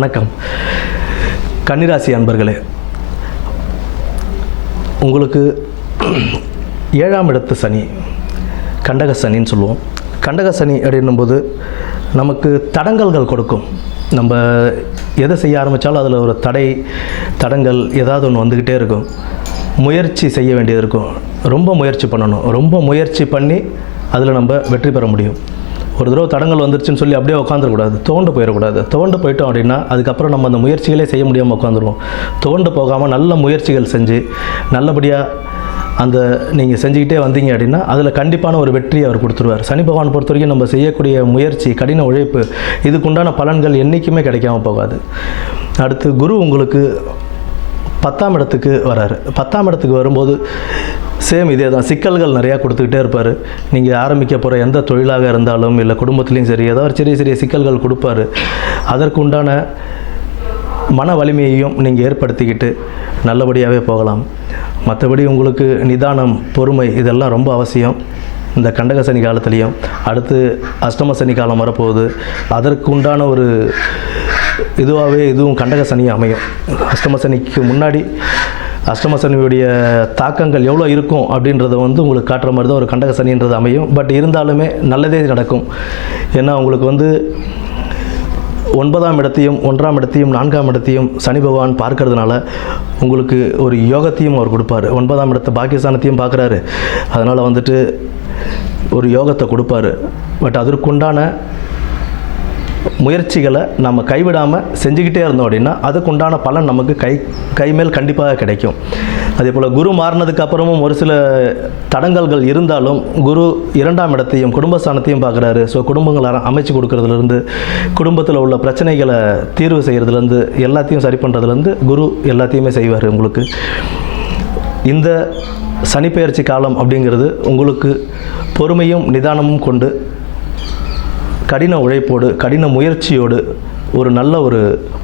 வணக்கம் கன்னிராசி அன்பர்களே, உங்களுக்கு 7ஆம் இடத்து சனி, கண்டக சனின்னு சொல்லுவோம். கண்டக சனி அப்படின்னும்போது நமக்கு தடங்கல்கள் கொடுக்கும். நம்ம எதை செய்ய ஆரம்பித்தாலும் அதில் ஒரு தடங்கள் ஏதாவது ஒன்று வந்துக்கிட்டே இருக்கும். முயற்சி செய்ய வேண்டியது இருக்கும். ரொம்ப முயற்சி பண்ணணும். ரொம்ப முயற்சி பண்ணி அதில் நம்ம வெற்றி பெற முடியும். ஒரு தடவை தடங்கள் வந்துருச்சுன்னு சொல்லி அப்படியே உட்காந்துடக்கூடாது, துவண்டு போயிடக்கூடாது. துவண்டு போயிட்டோம் அப்படின்னா அதுக்கப்புறம் நம்ம அந்த முயற்சிகளே செய்ய முடியாமல் உட்காந்துருவோம். துவண்டு போகாமல் நல்ல முயற்சிகள் செஞ்சு நல்லபடியாக அந்த நீங்கள் செஞ்சுக்கிட்டே வந்தீங்க அப்படின்னா அதில் கண்டிப்பான ஒரு வெற்றியை அவர் கொடுத்துருவார். சனி பகவான் பொறுத்த வரைக்கும் நம்ம செய்யக்கூடிய முயற்சி, கடின உழைப்பு, இதுக்குண்டான பலன்கள் என்றைக்குமே கிடைக்காம போகாது. அடுத்து குரு உங்களுக்கு 10ஆம் இடத்துக்கு வராரு. 10ஆம் இடத்துக்கு வரும்போது சேம் இதே தான், சிக்கல்கள் நிறையா கொடுத்துக்கிட்டே இருப்பார். நீங்கள் ஆரம்பிக்க போகிற எந்த தொழிலாக இருந்தாலும் இல்லை குடும்பத்துலேயும் சரி, ஏதாவது சிறிய சிறிய சிக்கல்கள் கொடுப்பார். அதற்கு உண்டான மன வலிமையையும் நீங்கள் ஏற்படுத்திக்கிட்டு நல்லபடியாகவே போகலாம். மற்றபடி உங்களுக்கு நிதானம், பொறுமை இதெல்லாம் ரொம்ப அவசியம் இந்த கண்டக சனி காலத்துலேயும். அடுத்து அஷ்டம சனி காலம் வரப்போகுது. அதற்கு உண்டான ஒரு இதுவும் கண்டக சனி அமையும். அஷ்டம சனிக்கு முன்னாடி அஷ்டம சனியுடைய தாக்கங்கள் எவ்வளோ இருக்கும் அப்படின்றத உங்களுக்கு காட்டுற மாதிரி தான் ஒரு கண்டக சனின்றது அமையும். பட் இருந்தாலுமே நல்லதே நடக்கும். ஏன்னா உங்களுக்கு 9ஆம் இடத்தையும் 1ஆம் இடத்தையும் 4ஆம் இடத்தையும் சனி பகவான் பார்க்கறதுனால உங்களுக்கு ஒரு யோகத்தையும் அவர் கொடுப்பார். 9ஆம் இடத்தை பாக்கியஸ்தானத்தையும் பார்க்குறாரு. அதனால் ஒரு யோகத்தை கொடுப்பார். பட் அதற்குண்டான முயற்சிகளை நம்ம கைவிடாமல் செஞ்சுக்கிட்டே இருந்தோம் அப்படின்னா அதுக்குண்டான பலன் நமக்கு கை மேல் கண்டிப்பாக கிடைக்கும். அதே போல் குரு மாறினதுக்கு அப்புறமும் ஒரு சில தடங்கல்கள் இருந்தாலும் குரு 2ஆம் இடத்தையும் குடும்பஸ்தானத்தையும் பார்க்குறாரு. ஸோ குடும்பங்களை அமைச்சு கொடுக்கறதுலேருந்து, குடும்பத்தில் உள்ள பிரச்சனைகளை தீர்வு செய்கிறதுலேருந்து, எல்லாத்தையும் சரி பண்ணுறதுலேருந்து குரு எல்லாத்தையுமே செய்வார். உங்களுக்கு இந்த சனிப்பெயர்ச்சி காலம் அப்படிங்கிறது உங்களுக்கு பொறுமையும் நிதானமும் கொண்டு கடின உழைப்போடு, கடின முயற்சியோடு ஒரு நல்ல ஒரு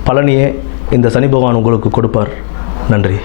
பலனையே இந்த சனி பகவான் உங்களுக்கு கொடுப்பார். நன்றி.